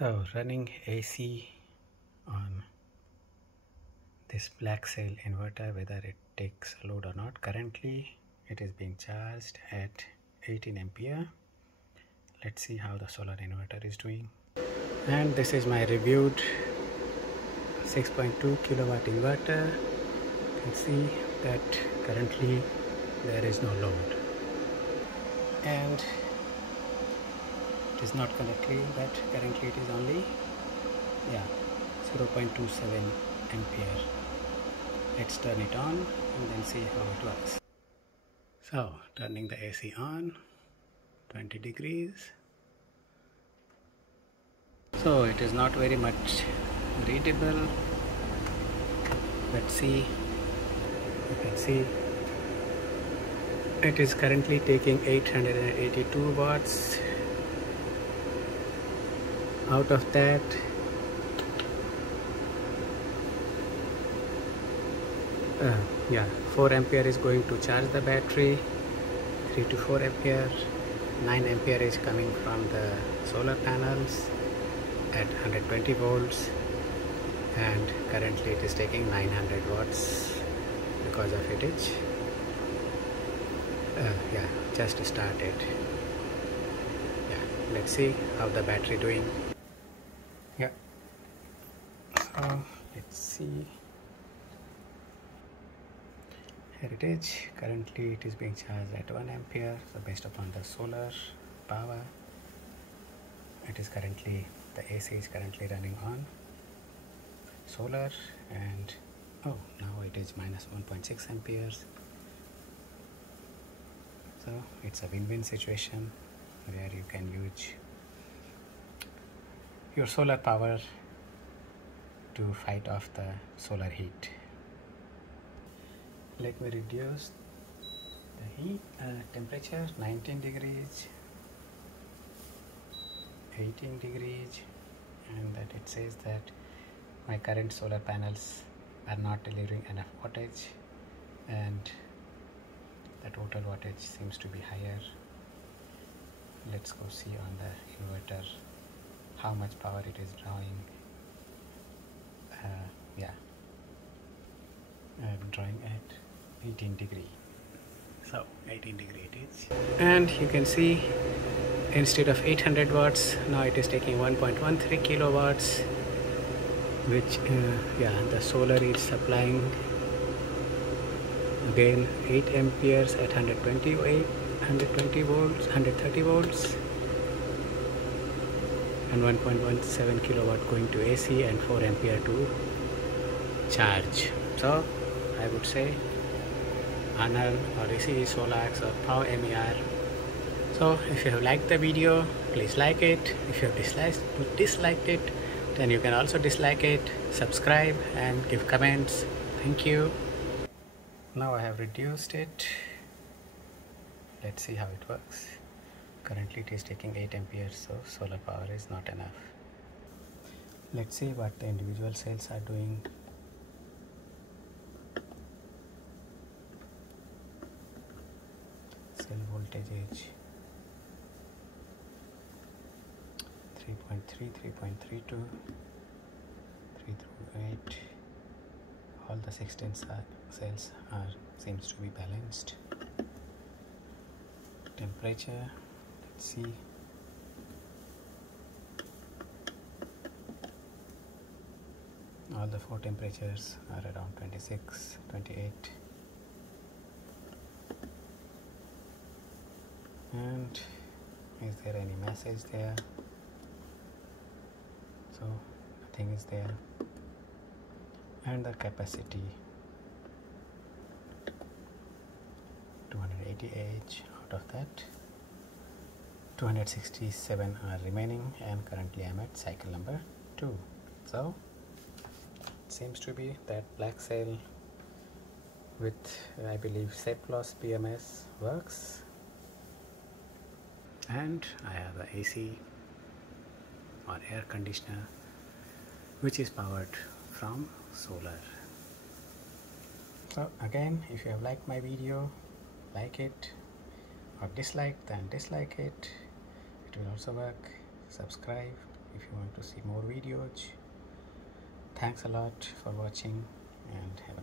So running AC on this black sail inverter, whether it takes a load or not. Currently it is being charged at 18 ampere. Let's see how the solar inverter is doing. And this is my reviewed 6.2 kilowatt inverter. You can see that currently there is no load, and it is not correctly that currently it is only 0.27 ampere. Let's turn it on and then see how it works. So turning the AC on, 20 degrees. So it is not very much readable. Let's see. You can see it is currently taking 882 watts. Out of that, yeah, 4 ampere is going to charge the battery, 3 to 4 ampere, 9 ampere is coming from the solar panels at 120 volts, and currently it is taking 900 watts because of it is just started. Let's see how the battery doing. So let's see. Here it is. Currently it is being charged at 1 ampere. So based upon the solar power, it is currently, the AC is currently running on solar, and now it is minus 1.6 amperes. So it's a win-win situation where you can use your solar power to fight off the solar heat. Let me reduce the heat temperature, 19 degrees, 18 degrees, and that it says that my current solar panels are not delivering enough wattage, and the total wattage seems to be higher. Let's go see on the inverter how much power it is drawing. I'm drawing at 18 degree. So 18 degree it is. And you can see instead of 800 watts, now it is taking 1.13 kilowatts, which the solar is supplying again 8 amperes at 120 volts, 130 volts, and 1.17 kilowatt going to AC and 4 ampere to charge. So I would say ANAL or ECE Solax or Power MER. So if you have liked the video, please like it. If you have disliked it, then you can also dislike it, subscribe and give comments. Thank you. Now I have reduced it. Let's see how it works. Currently it is taking 8 amperes, so solar power is not enough. Let's see what the individual cells are doing. Cell voltage is 3.3, 3.32, 3 through 8. All the 16 cells seems to be balanced. Temperature, let's see. All the 4 temperatures are around 26, 28. And is there any message there? So nothing is there. And the capacity 280 Ah. Out of that 267 are remaining, and currently I'm at cycle number 2. So it seems to be that black cell with I believe C+ BMS works. And I have a AC or air conditioner which is powered from solar. So again, if you have liked my video, like it, or dislike, then dislike it. It will also work. Subscribe if you want to see more videos. Thanks a lot for watching and have a